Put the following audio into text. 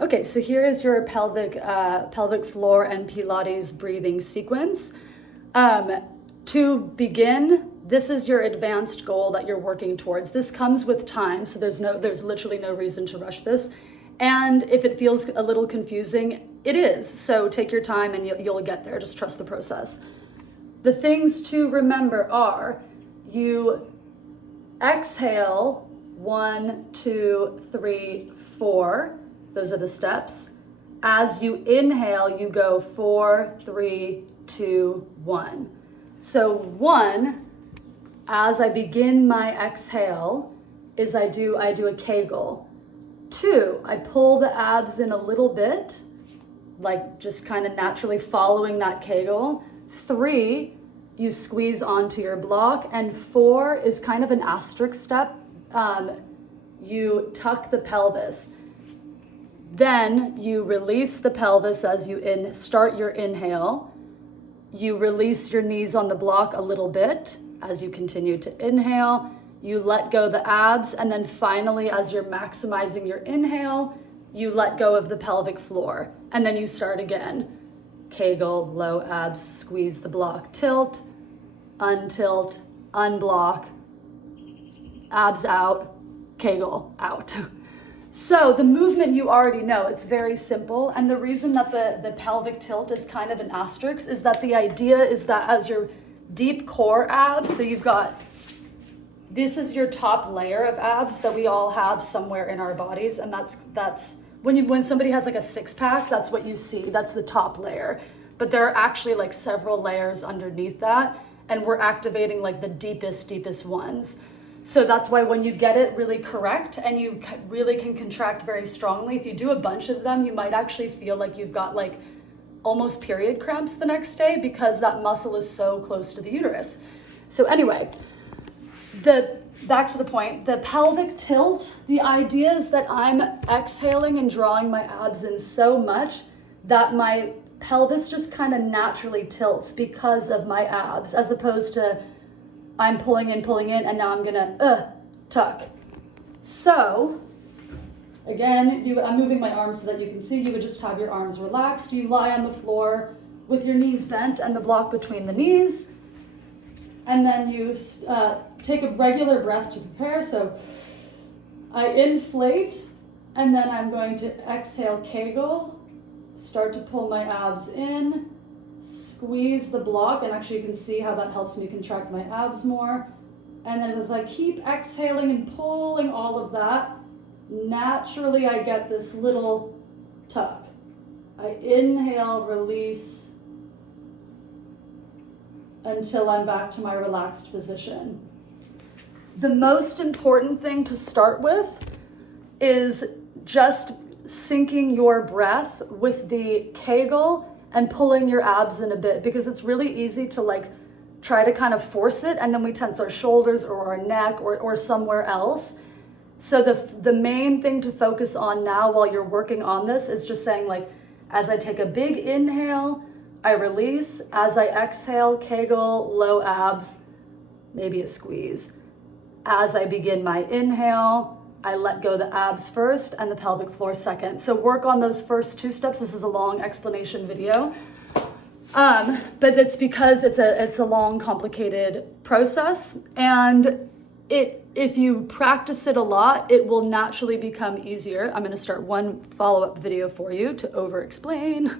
Okay, so here is your pelvic floor and Pilates breathing sequence. To begin, this is your advanced goal that you're working towards. This comes with time, so there's literally no reason to rush this. And if it feels a little confusing, it is. So take your time and you'll get there. Just trust the process. The things to remember are you exhale 1, 2, 3, 4. Those are the steps. As you inhale, you go 4, 3, 2, 1. So 1, as I begin my exhale, is I do a Kegel. 2, I pull the abs in a little bit, like just kind of naturally following that Kegel. 3, you squeeze onto your block. And 4 is kind of an asterisk step. You tuck the pelvis. Then you release the pelvis as you start your inhale. You release your knees on the block a little bit as you continue to inhale. You let go the abs, and then finally, as you're maximizing your inhale, you let go of the pelvic floor. And then you start again. Kegel, low abs, squeeze the block, tilt, untilt, unblock, abs out, Kegel out. So the movement you already know, it's very simple. And the reason that the pelvic tilt is kind of an asterisk is that the idea is that as your deep core abs, so this is your top layer of abs that we all have somewhere in our bodies. And that's when somebody has like a 6-pack, that's what you see. That's the top layer. But there are actually like several layers underneath that. And we're activating like the deepest ones. So that's why when you get it really correct and you really can contract very strongly, if you do a bunch of them, you might actually feel like you've got like almost period cramps the next day because that muscle is so close to the uterus. So anyway, back to the point, the pelvic tilt, the idea is that I'm exhaling and drawing my abs in so much that my pelvis just kind of naturally tilts because of my abs, as opposed to I'm pulling in, and now I'm gonna tuck. So, again, I'm moving my arms so that you can see. You would just have your arms relaxed. You lie on the floor with your knees bent and the block between the knees. And then you take a regular breath to prepare. So, I inflate, and then I'm going to exhale, Kegel, start to pull my abs in, squeeze the block, and actually you can see how that helps me contract my abs more. And then as I keep exhaling and pulling all of that, naturally I get this little tuck. I inhale, release, until I'm back to my relaxed position. The most important thing to start with is just syncing your breath with the Kegel and pulling your abs in a bit, because it's really easy to like try to kind of force it, and then we tense our shoulders or our neck or somewhere else. So the main thing to focus on now while you're working on this is just saying, like, as I take a big inhale, I release. As I exhale, Kegel, low abs, maybe a squeeze. As I begin my inhale, I let go the abs first and the pelvic floor second. So work on those first 2 steps. This is a long explanation video, but it's because it's a long, complicated process. And if you practice it a lot, it will naturally become easier. I'm gonna start one follow-up video for you to over-explain.